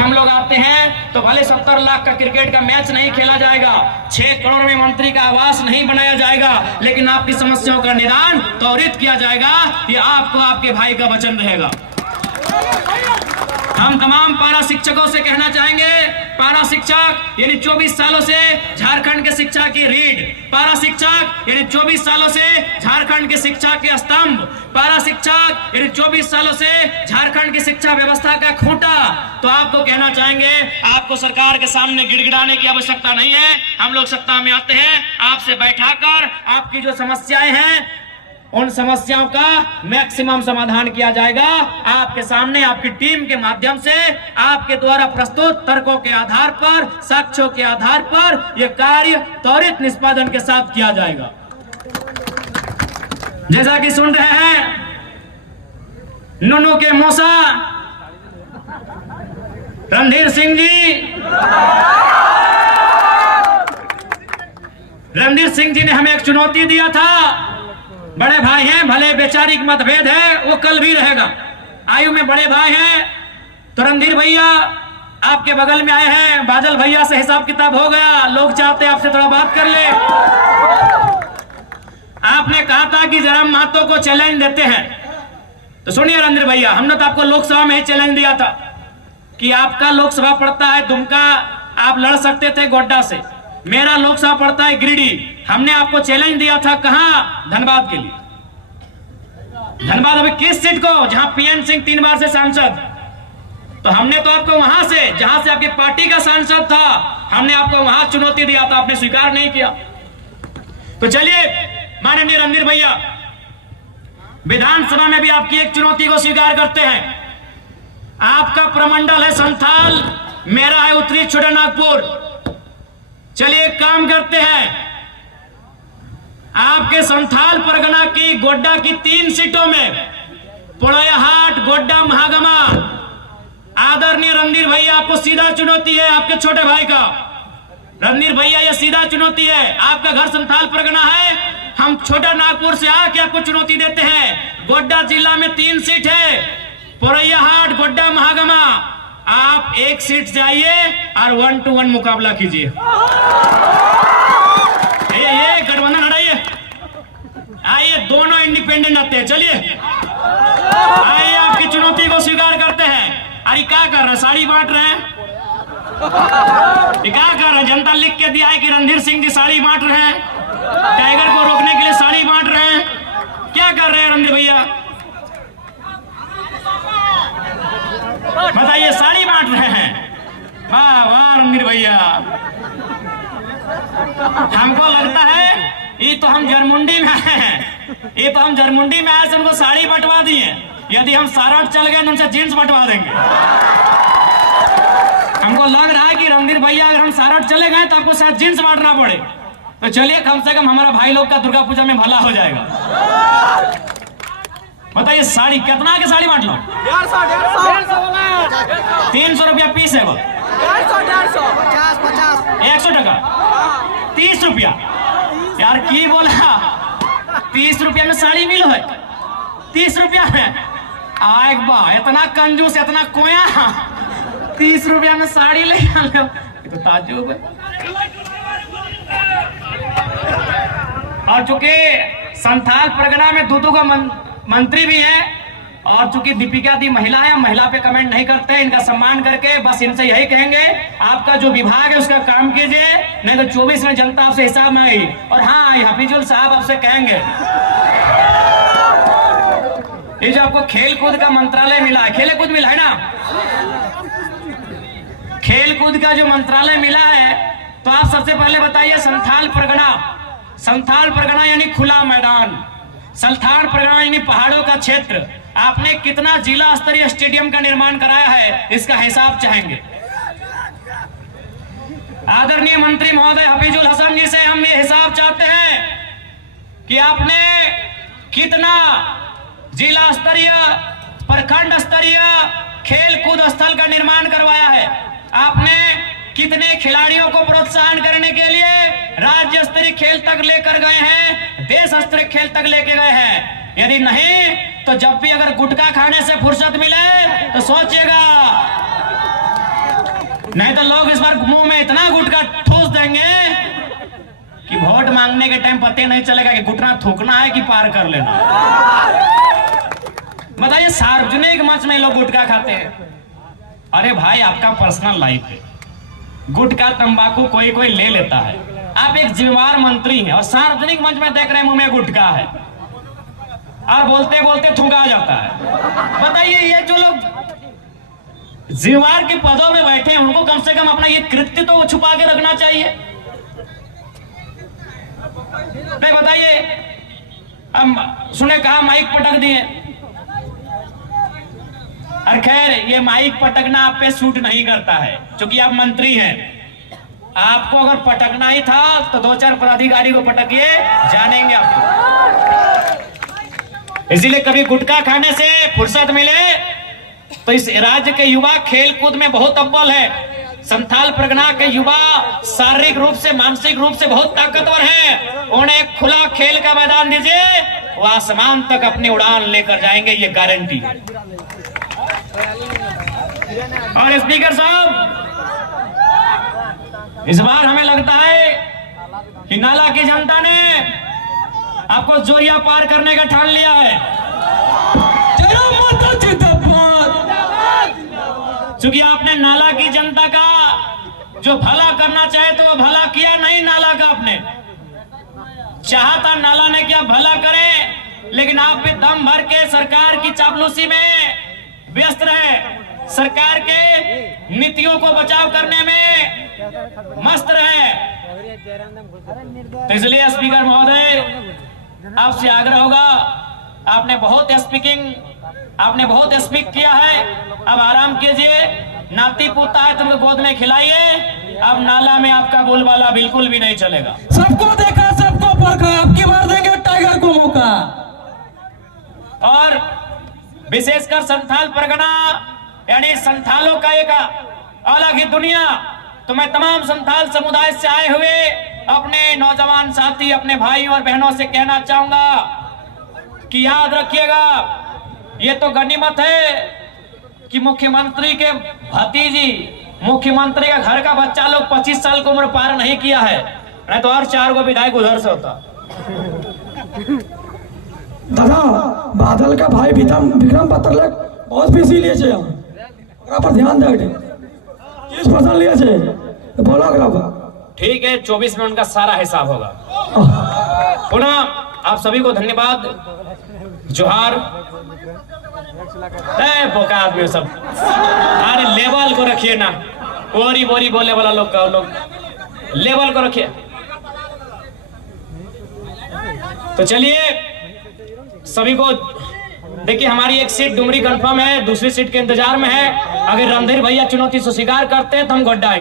हम लोग आते हैं तो भले 70 लाख का क्रिकेट का मैच नहीं खेला जाएगा, 6 करोड़ में मंत्री का आवास नहीं बनाया जाएगा, लेकिन आपकी समस्याओं का निदान त्वरित किया जाएगा। ये आपको आपके भाई का वचन रहेगा। हम तमाम पारा शिक्षकों से कहना चाहेंगे, पारा शिक्षक यानी 24 सालों से झारखंड के शिक्षा की रीढ़, पारा शिक्षक यानी 24 सालों से झारखंड के शिक्षा के स्तंभ, पारा शिक्षक यानी 24 सालों से झारखंड की शिक्षा व्यवस्था का खूंटा। तो आपको कहना चाहेंगे, आपको सरकार के सामने गिड़गिड़ाने की आवश्यकता नहीं है। हम लोग सत्ता में आते हैं, आपसे बैठाकर आपकी जो समस्याएं हैं उन समस्याओं का मैक्सिमम समाधान किया जाएगा। आपके सामने आपकी टीम के माध्यम से आपके द्वारा प्रस्तुत तर्कों के आधार पर, साक्ष्यों के आधार पर यह कार्य त्वरित निष्पादन के साथ किया जाएगा। जैसा कि सुन रहे हैं, नुनू के मौसा रणधीर सिंह जी, रणधीर सिंह जी ने हमें एक चुनौती दिया था। बड़े भाई हैं, भले वैचारिक मतभेद है वो कल भी रहेगा, आयु में बड़े भाई हैं। तो रणधीर भैया आपके बगल में आए हैं, बादल भैया से हिसाब किताब हो गया, लोग चाहते हैं आपसे थोड़ा बात कर ले। आपने कहा था कि जयराम महतो को चैलेंज देते हैं, तो सुनिए रणधीर भैया, हमने तो आपको लोकसभा में ही चैलेंज दिया था कि आपका लोकसभा पड़ता है दुमका, आप लड़ सकते थे गोड्डा से, मेरा लोकसभा पड़ता है गिरिडीह। हमने आपको चैलेंज दिया था, कहां? धनबाद के लिए। धनबाद अभी किस सीट को? जहां पीएन सिंह 3 बार से सांसद। तो हमने तो आपको वहां से, जहां से आपकी पार्टी का सांसद था, हमने आपको वहां चुनौती दिया था, आपने स्वीकार नहीं किया। तो चलिए माननीय रणधीर भैया, विधानसभा में भी आपकी एक चुनौती को स्वीकार करते हैं। आपका प्रमंडल है संथाल, मेरा है उत्तरी छोटानागपुर। चलिए एक काम करते हैं, आपके संथाल परगना की गोड्डा की 3 सीटों में पोड़ैयाहाट, गोड्डा, महागमा, आदरणीय रणधीर भैया आपको सीधा चुनौती है, आपके छोटे भाई का। रणधीर भैया ये सीधा चुनौती है, आपका घर संथाल परगना है, हम छोटा नागपुर से आके आपको चुनौती देते हैं। गोड्डा जिला में 3 सीट है, पोड़ैयाहाट, गोड्डा, महागमा, आप 1 सीट जाइए और 1 to 1 मुकाबला कीजिए। ये गठबंधन हटाइए, आइए दोनों इंडिपेंडेंट आते हैं। चलिए आइए आपकी चुनौती को स्वीकार करते हैं। अरे क्या कर रहे हैं, साड़ी बांट रहे हैं? क्या कर रहे हैं? जनता लिख के दिया है कि रणधीर सिंह जी साड़ी बांट रहे हैं, टाइगर को रोकने के लिए साड़ी बांट रहे हैं। क्या कर रहे हैं रणधीर भैया, बताइए? साड़ी बांट रहे हैं। वाह वाह रणधीर भैया, हमको लगता है ये तो हम जरमुंडी में आए हैं, ये तो हम जरमुंडी में आए से उनको साड़ी बंटवा दिए। यदि हम सारठ चल गए तो उनसे जींस बंटवा देंगे। हमको लग रहा है कि रणधीर भैया अगर हम सारठ चले गए तो आपको शायद जींस बांटना पड़े। तो चलिए कम से कम हमारा भाई लोग का दुर्गा पूजा में भला हो जाएगा। बताइए साड़ी कितना के साड़ी बांट लो? 300 रुपया पीस है वो। 100 टका 30 रुपया यार, की बोला 30 रुपया में साड़ी मिलो है? 30 रुपया है? आए बा, इतना कंजूस, इतना कोया, 30 रुपया में साड़ी ले लो, तो ताज्जुब है। और चूंकि संथाल परगना में दूधू का मंत्री भी है, और चूंकि दीपिका दी महिला है, महिला पे कमेंट नहीं करते हैं, इनका सम्मान करके बस इनसे यही कहेंगे, आपका जो विभाग है उसका काम कीजिए, नहीं तो 24 में जनता आपसे हिसाब मांगेगी। और हाँ, हफीजुल साहब आपसे कहेंगे, ये जो आपको खेल कूद का मंत्रालय मिला है, खेल कूद मिला है ना, खेल कूद का जो मंत्रालय मिला है, तो आप सबसे पहले बताइए संथाल परगना यानी खुला मैदान, संथाल परगना यानी पहाड़ों का क्षेत्र, आपने कितना जिला स्तरीय स्टेडियम का निर्माण कराया है, इसका हिसाब चाहेंगे। आदरणीय मंत्री महोदय हफीजुल हसन जी से हम ये हिसाब चाहते हैं कि आपने कितना जिला स्तरीय, प्रखंड स्तरीय खेल कूद स्थल का निर्माण करवाया है, आपने कितने खिलाड़ियों को प्रोत्साहन करने के लिए राज्य स्तरीय खेल तक लेकर गए हैं, देश स्तरीय खेल तक लेके गए हैं। यदि नहीं तो जब भी अगर गुटखा खाने से फुर्सत मिले तो सोचिएगा नहीं तो लोग इस बार मुंह में इतना गुटखा ठूस देंगे कि वोट मांगने के टाइम पता नहीं चलेगा कि गुटखा थूकना है कि पार कर लेना। बताइए, सार्वजनिक मंच में लोग गुटखा खाते हैं। अरे भाई, आपका पर्सनल लाइफ है। गुटखा तंबाकू कोई कोई ले लेता है। आप एक जिम्मेवार मंत्री हैं और सार्वजनिक मंच में देख रहे हैं मुंह में गुटखा है और बोलते बोलते थूका जाता है। बताइए, ये जो लोग जिम्मेवार के पदों में बैठे हैं उनको कम से कम अपना ये कृत्य तो छुपा के रखना चाहिए। नहीं, बताइए, अब सुने कहा माइक पटक दिए। और खैर, ये माइक पटकना आप पे सूट नहीं करता है क्योंकि आप मंत्री हैं। आपको अगर पटकना ही था तो 2-4 पदाधिकारी को पटकिए, जानेंगे आपको। इसीलिए कभी गुटखा खाने से फुर्सत मिले तो इस राज्य के युवा खेल कूद में बहुत अव्वल है। संथाल परगना के युवा शारीरिक रूप से मानसिक रूप से बहुत ताकतवर हैं। उन्हें एक खुला खेल का मैदान दीजिए, वो आसमान तक अपनी उड़ान लेकर जाएंगे, ये गारंटी है। और स्पीकर साहब, इस बार हमें लगता है कि नाला की जनता ने आपको जोरिया पार करने का ठान लिया है। क्योंकि आपने नाला की जनता का जो भला करना चाहे तो वो भला किया नहीं। नाला का आपने चाहा था नाला ने क्या भला करे, लेकिन आप भी दम भर के सरकार की चापलूसी में व्यस्त रहे, सरकार के नीतियों को बचाव करने में मस्त रहे। तो इसलिए स्पीकर महोदय, आपसे आग्रह होगा, आपने बहुत स्पीक किया है, अब आराम कीजिए। नाती पोता है तुमको गोद में खिलाइए। अब नाला में आपका बोलबाला बिल्कुल भी नहीं चलेगा। सबको देखा, सबको परखा, अब की बार देंगे टाइगर को मौका। और विशेषकर संथाल परगना यानी संथालों का एक अलग ही दुनिया। तो मैं तमाम संथाल समुदाय से आए हुए अपने नौजवान साथी, अपने भाई और बहनों से कहना चाहूंगा कि याद रखिएगा, ये तो गनीमत है कि मुख्यमंत्री के भतीजी, मुख्यमंत्री का घर का बच्चा लोग 25 साल की उम्र पार नहीं किया है, नहीं तो और 4 गो विधायक उधर से होता। दादा, बादल का भाई विक्रम पत्र बहुत पीसी लिए छे, पर ध्यान दे 30% लिए छे, बोलो अगला। ठीक है, 24 में उनका सारा हिसाब होगा। पुनः आप सभी को धन्यवाद, जोहार। बोका आदमी सब, अरे लेवल को रखिए ना, बोरी बोरी बोले वाला लोग का लोग लेवल को रखिए। तो चलिए, सभी को देखिए, हमारी एक सीट डुमरी कंफर्म है, दूसरी सीट के इंतजार में है। अगर रणधीर भैया चुनौती से स्वीकार करते हैं तो हम गड्ढा